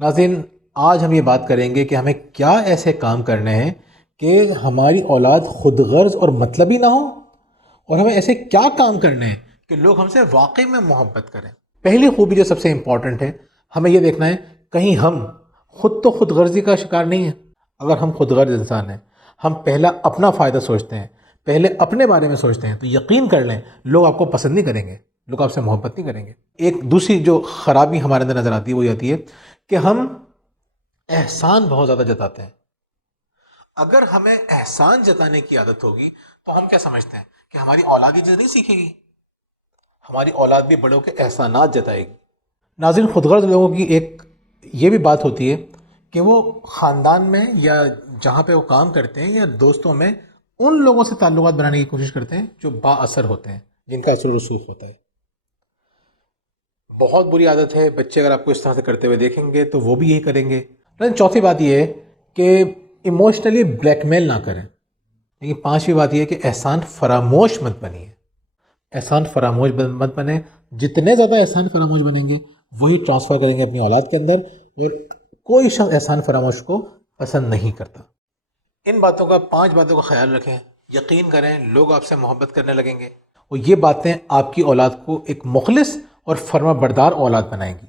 ناظرین، آج ہم یہ بات کریں گے کہ ہمیں کیا ایسے کام کرنے ہیں کہ ہماری اولاد خود غرض اور مطلبی نہ ہو، اور ہمیں ایسے کیا کام کرنے ہیں کہ لوگ ہم سے واقعی میں محبت کریں۔ پہلی خوبی جو سب سے امپورٹنٹ ہے، ہمیں یہ دیکھنا ہے کہیں ہم خود تو خود غرضی کا شکار نہیں ہیں۔ اگر ہم خود غرض انسان ہیں، ہم پہلا اپنا فائدہ سوچتے ہیں، پہلے اپنے بارے میں سوچتے ہیں، تو یقین کر لیں لوگ آپ کو پسند نہیں کریں گے، لوگ آپ سے محبت نہیں کریں گے۔ ایک دوسری جو خرابی ہمارے اندر نظر آتی ہے وہ یہ آتی ہے کہ ہم احسان بہت زیادہ جتاتے ہیں۔ اگر ہمیں احسان جتانے کی عادت ہوگی تو ہم کیا سمجھتے ہیں کہ ہماری اولاد یہ چیز نہیں سیکھے گی، ہماری اولاد بھی بڑوں کے احسانات جتائے گی۔ ناظرین، خود غرض لوگوں کی ایک یہ بھی بات ہوتی ہے کہ وہ خاندان میں یا جہاں پہ وہ کام کرتے ہیں یا دوستوں میں ان لوگوں سے تعلقات بنانے کی کوشش کرتے ہیں جو با اثر ہوتے ہیں، جن کا اثر و رسوخ ہوتا ہے۔ بہت بری عادت ہے، بچے اگر آپ کو اس طرح سے کرتے ہوئے دیکھیں گے تو وہ بھی یہی کریں گے۔ لیکن چوتھی بات یہ ہے کہ ایموشنلی بلیک میل نہ کریں۔ لیکن پانچویں بات یہ ہے کہ احسان فراموش مت بنیے۔ احسان فراموش مت بنیں۔ جتنے زیادہ احسان فراموش بنیں گے وہی ٹرانسفر کریں گے اپنی اولاد کے اندر، اور کوئی شخص احسان فراموش کو پسند نہیں کرتا۔ ان باتوں کا، 5 باتوں کا خیال رکھیں، یقین کریں لوگ آپ سے محبت کرنے لگیں گے، اور یہ باتیں آپ کی اولاد کو ایک مخلص اور فرما بردار اولاد بنائیں گی۔